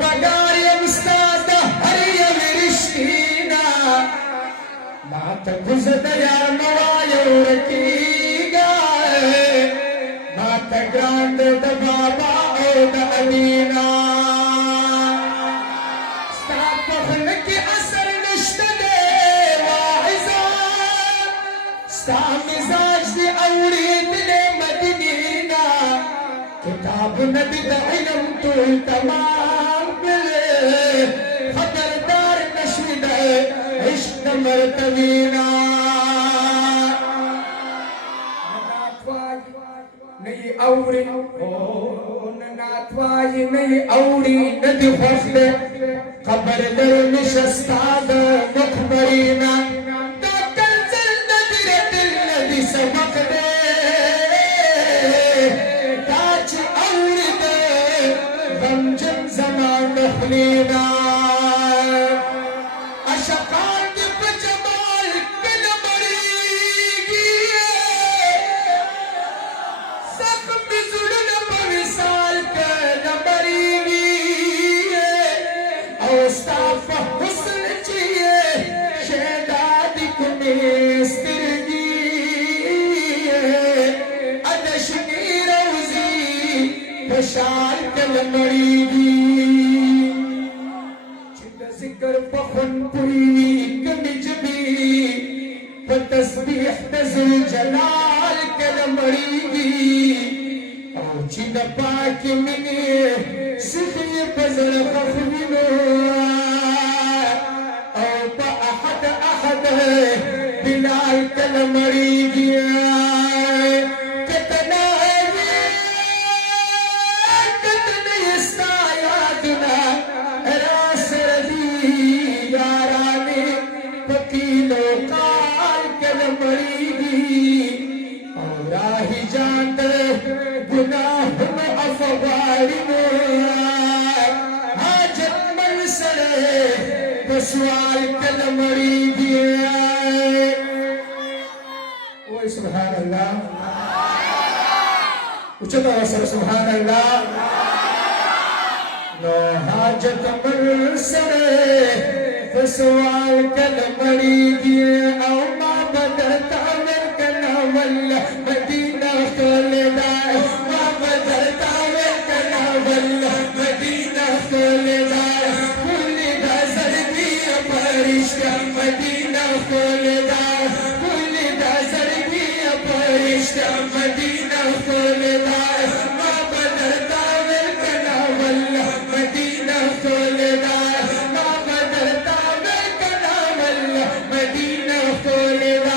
بقايا مستاده هريا مرشتينا ما تقصد يا موايا وركيقا ما تقراند دبابا او دأبينا استعبخلك أسر نشتدي واعزا استعمزاج دي أوريد لمدينينا كتابنا بدعلم طول تمام بلي خبردار نشوده عشق مرتبينا ني أوري ناتواي ني أوري ندي خوفده خبر در نشستاد مخبرينا دا کنزل ندر دل ندي سبق ده تاج أوري ده غمجن زمان نخلينا أشقان دي بجمال كل مريقي زخم زلل بوصال كل مريقي اوستاف حسن چیه شهدادی کنیسترگی ادشنی روزی پشال کل مریگی چند ذکر پخن پوری کمی جبی پتسبیح تزل جلال کل مریگی او چند پاکی منی سخی پزر خفمینو او با احد بلال کل مریگی کتنا استایادنا راس ردی یارانی پکیلو کال کل مریگی او راہی جاند گناہ میں افغارینو حاجت منصر بسوال کل مریگی اوہ سبحان اللہ اچھتا وصر سبحان اللہ نو حاجت منصر بسوال کل مریگی او ما بدرتا من کنا واللہ مدینہ خلدہ ما بدرتا من کنا واللہ مدینہ خلدہ کلی دا زردی پرشتہ مدینہ خلدہ کلی دا زردی پرشتہ مدینہ خلدہ ما بدرتا من کنا واللہ مدینہ خلدہ ما بدرتا من کنا واللہ مدینہ خلدہ